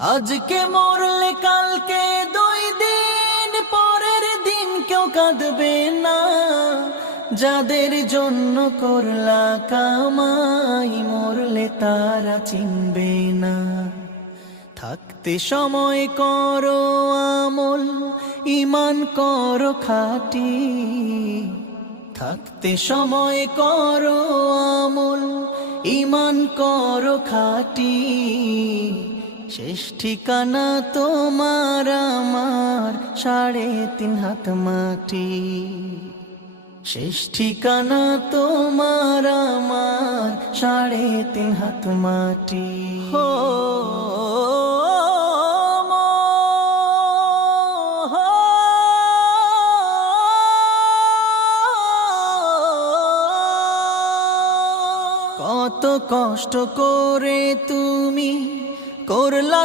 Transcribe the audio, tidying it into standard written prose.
আজকে মরলে কালকে 2 দিন পরের দিন কেউ কাঁদবে না। যাদের জন্য করলা কামাই মরলে তারা চিনবে না। থাকতে সময় করো আমল, ঈমান করো খাঁটি। থাকতে সময় করো আমল, ঈমান করো খাঁটি। শেষ ঠিকানা তোমার আমার 3.5 হাত মাটি। শেষ ঠিকানা তোমার আমার 3.5 হাত মাটি। হো কত কষ্ট করে তুমি করলা